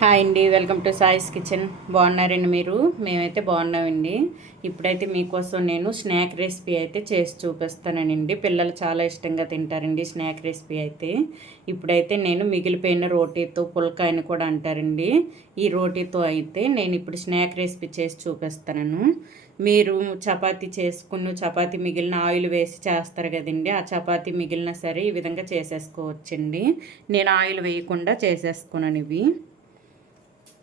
Hi అండి welcome to సాయిస్ kitchen. బాగున్నారండి మీరు? మేమైతే బాగున్నామండి. ఇప్పుడైతే మీకోసం నేను స్నాక్ రెసిపీ అయితే చేసి చూపిస్తానండి. పిల్లలు చాలా ఇష్టంగా తింటారండి స్నాక్ రెసిపీ అయితే. ఇప్పుడైతే నేను మిగిలిపోయిన రోటీతో పుల్కాయని కూడా అంటారండి. ఈ రోటీతో అయితే నేను ఇప్పుడు స్నాక్ రెసిపీ చేసి చూపిస్తాను. మీరు చపాతీ చేసుకుని చపాతీ మిగిలిన ఆయిల్ వేసి చేస్తారు కదండి ఆ చపాతీ మిగిలిన సరే ఈ విధంగా చేసేసుకోవచ్చండి. నేను ఆయిల్ వేయకుండా చేసేసుకున్నాను ఇవి.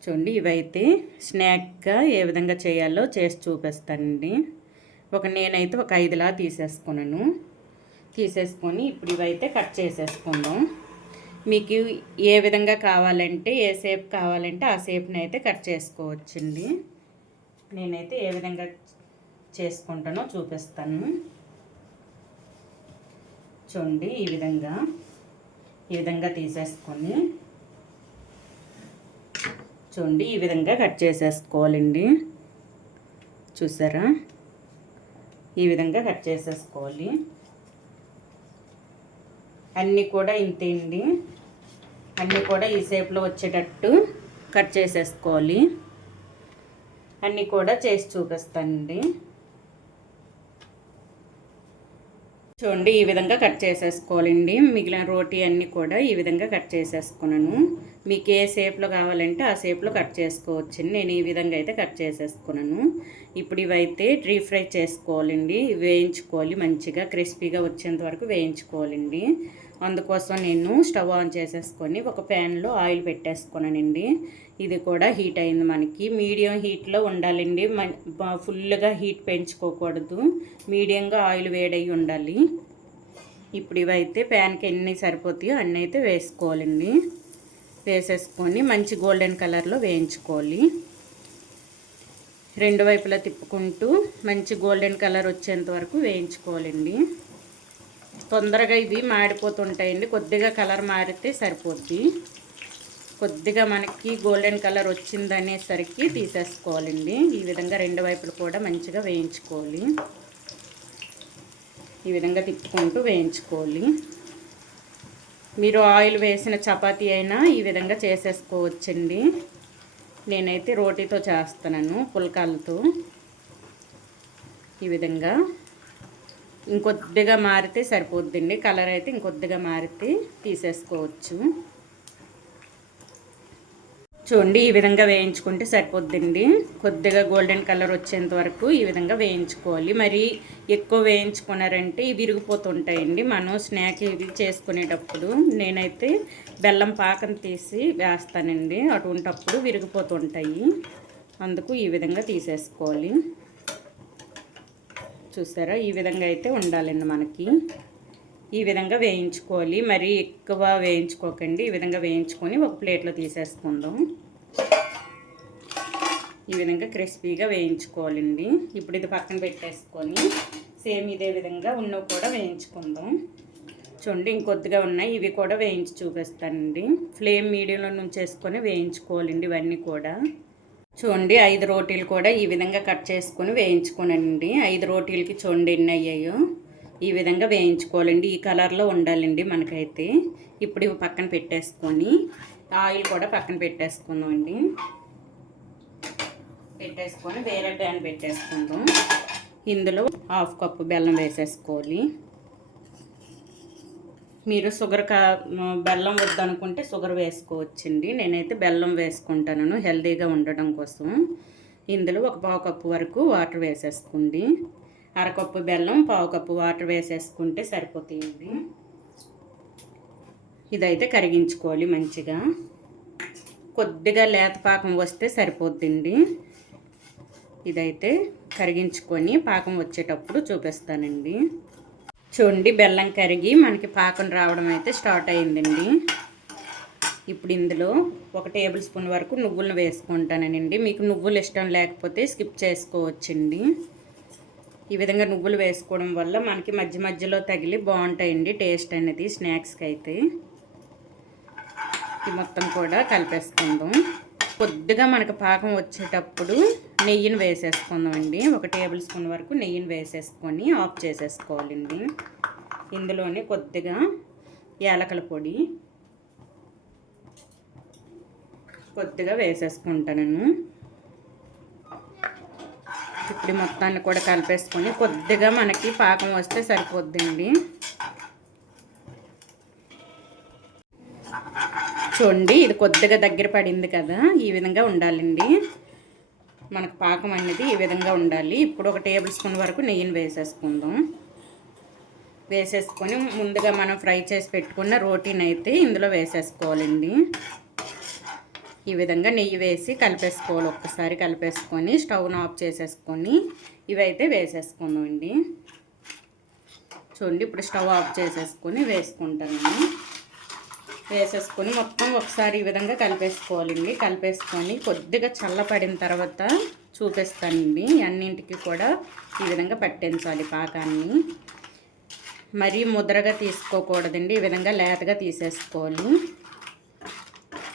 చూడండి ఇవైతే స్నాక్గా ఏ విధంగా చేయాలో చేసి చూపిస్తానండి. ఒక నేనైతే ఒక ఐదులా తీసేసుకున్నాను. తీసేసుకొని ఇప్పుడు ఇవైతే కట్ చేసేసుకుందాం. మీకు ఏ విధంగా కావాలంటే ఏ షేప్ కావాలంటే ఆ షేప్ని అయితే కట్ చేసుకోవచ్చండి. నేనైతే ఏ విధంగా చేసుకుంటానో చూపిస్తాను. చూడండి ఈ విధంగా ఈ విధంగా తీసేసుకొని చూడండి ఈ విధంగా కట్ చేసేసుకోవాలండి. చూసారా? ఈ విధంగా కట్ చేసేసుకోవాలి. అన్నీ కూడా ఇంతే అండి. అన్నీ కూడా ఈ షేప్లో వచ్చేటట్టు కట్ చేసేసుకోవాలి. అన్నీ కూడా చేసి చూపిస్తానండి. చూడండి ఈ విధంగా కట్ చేసేసుకోవాలండి. మిగిలిన రోటీ అన్నీ కూడా ఈ విధంగా కట్ చేసేసుకున్నాను. మీకు ఏ షేప్లో కావాలంటే ఆ షేప్లో కట్ చేసుకోవచ్చండి. నేను ఈ విధంగా అయితే కట్ చేసేసుకున్నాను. ఇప్పుడు ఇవైతే డీప్ ఫ్రై చేసుకోవాలండి. వేయించుకోవాలి మంచిగా క్రిస్పీగా వచ్చేంత వరకు వేయించుకోవాలండి. అందుకోసం నేను స్టవ్ ఆన్ చేసేసుకొని ఒక ప్యాన్లో ఆయిల్ పెట్టేసుకున్నానండి. ఇది కూడా హీట్ అయింది మనకి. మీడియం హీట్లో ఉండాలండి. ఫుల్గా హీట్ పెంచుకోకూడదు. మీడియంగా ఆయిల్ వేడయి ఉండాలి. ఇప్పుడు ఇవైతే ప్యాన్కి ఎన్ని సరిపోతాయో అన్నీ అయితే వేసుకోవాలండి. వేసేసుకొని మంచి గోల్డెన్ కలర్లో వేయించుకోవాలి. రెండు వైపులా తిప్పుకుంటూ మంచి గోల్డెన్ కలర్ వచ్చేంత వరకు వేయించుకోవాలండి. తొందరగా ఇవి మాడిపోతుంటాయండి. కొద్దిగా కలర్ మారితే సరిపోద్ది. కొద్దిగా మనకి గోల్డెన్ కలర్ వచ్చిందనేసరికి తీసేసుకోవాలండి. ఈ విధంగా రెండు వైపులు కూడా మంచిగా వేయించుకోవాలి. ఈ విధంగా తిప్పుకుంటూ వేయించుకోవాలి. మీరు ఆయిల్ వేసిన చపాతీ అయినా ఈ విధంగా చేసేసుకోవచ్చండి. నేనైతే రోటీతో చేస్తున్నాను పుల్కాలతో. ఈ విధంగా ఇంకొద్దిగా మారితే సరిపోద్దండి. కలర్ అయితే ఇంకొద్దిగా మారితే తీసేసుకోవచ్చు. చూడండి ఈ విధంగా వేయించుకుంటే సరిపోద్దండి. కొద్దిగా గోల్డెన్ కలర్ వచ్చేంత వరకు ఈ విధంగా వేయించుకోవాలి. మరి ఎక్కువ వేయించుకున్నారంటే ఇవి విరిగిపోతుంటాయండి. మనం స్నాక్ ఇవి చేసుకునేటప్పుడు నేనైతే బెల్లం పాకం తీసి వేస్తానండి. అటువంటప్పుడు విరిగిపోతుంటాయి. అందుకు ఈ విధంగా తీసేసుకోవాలి. చూసారా ఈ విధంగా అయితే ఉండాలండి మనకి. ఈ విధంగా వేయించుకోవాలి. మరీ ఎక్కువ వేయించుకోకండి. ఈ విధంగా వేయించుకొని ఒక ప్లేట్లో తీసేసుకుందాం. ఈ విధంగా క్రిస్పీగా వేయించుకోవాలండి. ఇప్పుడు ఇది పక్కన పెట్టేసుకొని సేమ్ ఇదే విధంగా ఉన్నవి కూడా వేయించుకుందాం. చూడండి ఇంకొద్దిగా ఉన్నాయి. ఇవి కూడా వేయించి చూపిస్తానండి. ఫ్లేమ్ మీడియంలో నుంచేసుకొని వేయించుకోవాలండి ఇవన్నీ కూడా. చూడండి ఐదు రోటీలు కూడా ఈ విధంగా కట్ చేసుకొని వేయించుకోనండి. ఐదు రోటీలకి చూడండి ఎన్ని అయ్యాయో. ఈ విధంగా వేయించుకోవాలండి. ఈ కలర్లో ఉండాలండి మనకైతే. ఇప్పుడు ఇవి పక్కన పెట్టేసుకొని ఆయిల్ కూడా పక్కన పెట్టేసుకుందామండి. పెట్టేసుకొని వేరే ప్యాన్ పెట్టేసుకుందాం. ఇందులో హాఫ్ కప్పు బెల్లం వేసేసుకోవాలి. మీరు షుగర్ కా బెల్లం వద్దనుకుంటే షుగర్ వేసుకోవచ్చండి. నేనైతే బెల్లం వేసుకుంటాను. హెల్తీగా ఉండడం కోసం. ఇందులో ఒక పావు కప్పు వరకు వాటర్ వేసేసుకోండి. అరకప్పు బెల్లం పావు కప్పు వాటర్ వేసేసుకుంటే సరిపోతుంది ఇదైతే కరిగించుకోవాలి మంచిగా. కొద్దిగా లేత పాకం వస్తే సరిపోద్దండి. ఇదైతే కరిగించుకొని పాకం వచ్చేటప్పుడు చూపిస్తానండి. చూడండి బెల్లం కరిగి మనకి పాకం రావడం అయితే స్టార్ట్ అయిందండి ఇప్పుడు ఇందులో ఒక టేబుల్ స్పూన్ వరకు నువ్వులను వేసుకుంటానండి. మీకు నువ్వులు ఇష్టం లేకపోతే స్కిప్ చేసుకోవచ్చండి. ఈ విధంగా నువ్వులు వేసుకోవడం వల్ల మనకి మధ్య మధ్యలో తగిలి బాగుంటాయండి టేస్ట్ అనేది స్నాక్స్కి అయితే ఈ మొత్తం కూడా కలిపేసుకుందాం. కొద్దిగా మనకు పాకం వచ్చేటప్పుడు నెయ్యిని వేసేసుకుందామండి. ఒక టేబుల్ స్పూన్ వరకు నెయ్యిని వేసేసుకొని ఆఫ్ చేసేసుకోవాలండి. ఇందులోనే కొద్దిగా యాలకల పొడి కొద్దిగా వేసేసుకుంటాను ఇప్పుడు మొత్తాన్ని కూడా కలిపేసుకొని కొద్దిగా మనకి పాకం వస్తే సరిపోద్దండి. చూడండి ఇది కొద్దిగా దగ్గర పడింది కదా ఈ విధంగా ఉండాలండి. మనకు పాకం అనేది ఈ విధంగా ఉండాలి. ఇప్పుడు ఒక టేబుల్ స్పూన్ వరకు నెయ్యిని వేసేసుకుందాం. వేసేసుకొని ముందుగా మనం ఫ్రై చేసి పెట్టుకున్న రోటీని అయితే ఇందులో వేసేసుకోవాలండి. ఈ విధంగా నెయ్యి వేసి కలిపేసుకోవాలి. ఒక్కసారి కలిపేసుకొని స్టవ్ను ఆఫ్ చేసేసుకొని ఇవైతే వేసేసుకుందామండి. చూడండి ఇప్పుడు స్టవ్ ఆఫ్ చేసేసుకొని వేసుకుంటానండి. వేసేసుకొని మొత్తం ఒకసారి ఈ విధంగా కలిపేసుకోవాలండి. కలిపేసుకొని కొద్దిగా చల్లపడిన తర్వాత చూపిస్తానండి అన్నింటికి కూడా ఈ విధంగా పట్టించాలి పాకాన్ని. మరీ ముద్రగా తీసుకోకూడదండి. ఈ విధంగా లేతగా తీసేసుకోవాలి.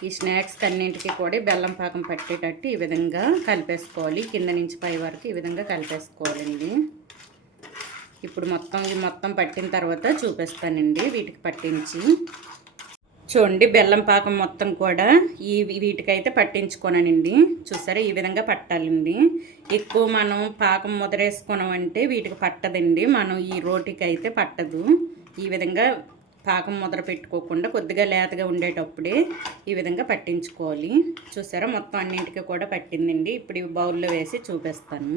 ఈ స్నాక్స్ అన్నింటికి కూడా బెల్లం పాకం పట్టేటట్టు ఈ విధంగా కలిపేసుకోవాలి. కింద నుంచి పై వరకు ఈ విధంగా కలిపేసుకోవాలండి. ఇప్పుడు మొత్తం మొత్తం పట్టిన తర్వాత చూపిస్తానండి. వీటికి పట్టించి చూడండి బెల్లం పాకం మొత్తం కూడా ఈ వీటికైతే పట్టించుకోనండి. చూసారా? ఈ విధంగా పట్టాలండి. ఎక్కువ మనం పాకం ముదరేసుకున్నామంటే వీటికి పట్టదండి. మనం ఈ రోటికి అయితే పట్టదు. ఈ విధంగా పాకం ముద్ర పెట్టుకోకుండా కొద్దిగా లేతగా ఉండేటప్పుడే ఈ విధంగా పట్టించుకోవాలి. చూసారా? మొత్తం అన్నింటికి కూడా పట్టిందండి. ఇప్పుడు ఇవి బౌల్లో వేసి చూపిస్తాను.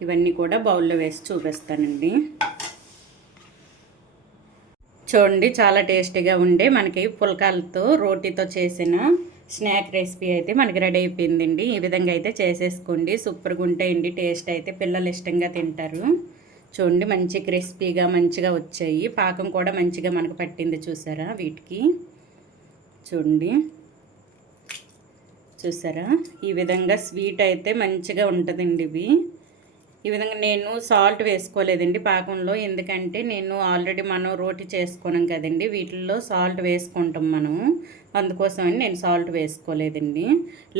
ఇవన్నీ కూడా బౌల్లో వేసి చూపిస్తానండి. చూడండి చాలా టేస్టీగా ఉండే మనకి పుల్కాలతో రోటీతో చేసిన స్నాక్ రెసిపీ అయితే మనకి రెడీ అయిపోయిందండి. ఈ విధంగా అయితే చేసేసుకోండి. సూపర్గా ఉంటాయండి టేస్ట్ అయితే పిల్లలు ఇష్టంగా తింటారు. చూడండి మంచి క్రిస్పీగా మంచిగా వచ్చాయి. పాకం కూడా మంచిగా మనకు పట్టింది చూసారా వీటికి? చూడండి. చూసారా? ఈ విధంగా స్వీట్ అయితే మంచిగా ఉంటుందండి ఇవి. ఈ విధంగా నేను సాల్ట్ వేసుకోలేదండి పాకంలో. ఎందుకంటే నేను ఆల్రెడీ మనం రోటి చేసుకున్నాం కదండి వీటిల్లో సాల్ట్ వేసుకుంటాం మనం అందుకోసమని నేను సాల్ట్ వేసుకోలేదండి.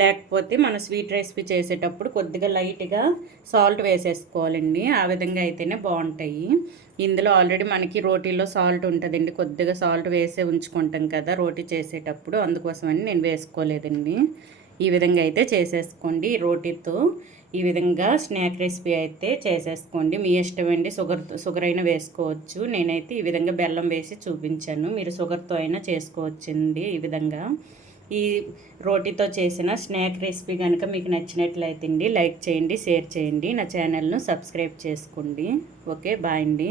లేకపోతే మన స్వీట్ రెసిపీ చేసేటప్పుడు కొద్దిగా లైట్గా సాల్ట్ వేసేసుకోవాలండి. ఆ విధంగా అయితేనే బాగుంటాయి. ఇందులో ఆల్రెడీ మనకి రోటీలో సాల్ట్ ఉంటుందండి. కొద్దిగా సాల్ట్ వేసే ఉంచుకుంటాం కదా రోటీ చేసేటప్పుడు. అందుకోసమని నేను వేసుకోలేదండి. ఈ విధంగా అయితే చేసేసుకోండి. రోటీతో ఈ విధంగా స్నాక్ రెసిపీ అయితే చేసేసుకోండి. మీ ఇష్టమండి షుగర్ షుగర్ అయినా వేసుకోవచ్చు. నేనైతే ఈ విధంగా బెల్లం వేసి చూపించాను. మీరు షుగర్తో అయినా చేసుకోవచ్చండి ఈ విధంగా. ఈ రోటీతో చేసిన స్నాక్ రెసిపీ కనుక మీకు నచ్చినట్లయితే లైక్ చేయండి షేర్ చేయండి. నా ఛానల్ను సబ్స్క్రైబ్ చేసుకోండి. ఓకే బాయ్ అండి.